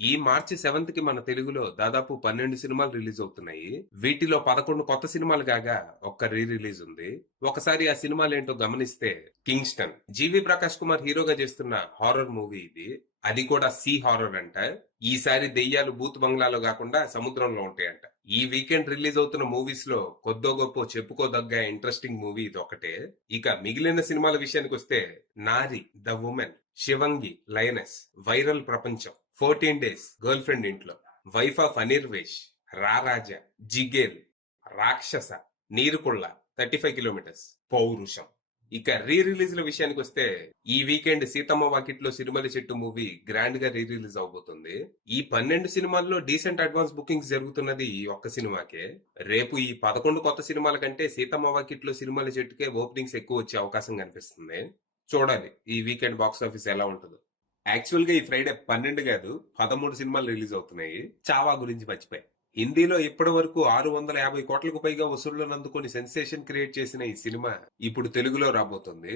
ఈ మార్చి 7th కి మన తెలుగులో దాదాపు 12 సినిమాలు రిలీజ్ అవుతున్నాయి. వీటిలో 11 కొత్త సినిమాలు కాగా ఒక్క రీ రిలీజ్ ఉంది. ఒకసారి ఆ సినిమాలు ఏంటో గమనిస్తే, కింగ్స్టన్ జీవి ప్రకాష్ కుమార్ హీరోగా చేస్తున్న హారర్ మూవీ ఇది. అది కూడా సీ హారర్ అంట. ఈసారి దెయ్యాలు బూత్ బంగ్లాలో కాకుండా సముద్రంలో ఉంటాయంట. ఈ వీకెండ్ రిలీజ్ అవుతున్న మూవీస్ లో కొద్దో గొప్ప చెప్పుకోదగ్గ ఇంట్రెస్టింగ్ మూవీ ఇది ఒకటే. ఇక మిగిలిన సినిమాల విషయానికి వస్తే, నారి ద ఉమెన్, శివంగి లయనెస్, వైరల్ ప్రపంచం, 14 డేస్, గర్ల్ ఫ్రెండ్ ఇంట్లో, వైఫ్ ఆఫ్ అనిర్వేష్, రారాజా, జిగేల్, రాక్షస, నీరుకుళ్ళ, 35 కిలోమీటర్స్, పౌరుషం. ఇక రీ రిలీజ్ల విషయానికి వస్తే, ఈ వీకెండ్ సీతమ్మ వాకిట్లో సినిమాల చెట్టు మూవీ గ్రాండ్ గా రీ రిలీజ్ అవబోతుంది. ఈ 12 సినిమాల్లో డీసెంట్ అడ్వాన్స్ బుకింగ్స్ జరుగుతున్నది ఈ ఒక్క సినిమాకే. రేపు ఈ 11 కొత్త సినిమాల కంటే సీతమ్మ వాకిట్లో సినిమాల చెట్టుకే ఓపెనింగ్స్ ఎక్కువ వచ్చే అవకాశం కనిపిస్తుంది. చూడాలి ఈ వీకెండ్ బాక్స్ ఆఫీస్ ఎలా ఉంటుందో. యాక్చువల్ గా ఈ ఫ్రైడే 12 కాదు, 13 సినిమాలు రిలీజ్ అవుతున్నాయి. చావా గురించి మర్చిపోయి, హిందీలో ఇప్పటి వరకు 650 కోట్లకు పైగా వసూళ్లను అందుకొని సెన్సేషన్ క్రియేట్ చేసిన ఈ సినిమా ఇప్పుడు తెలుగులో రాబోతుంది.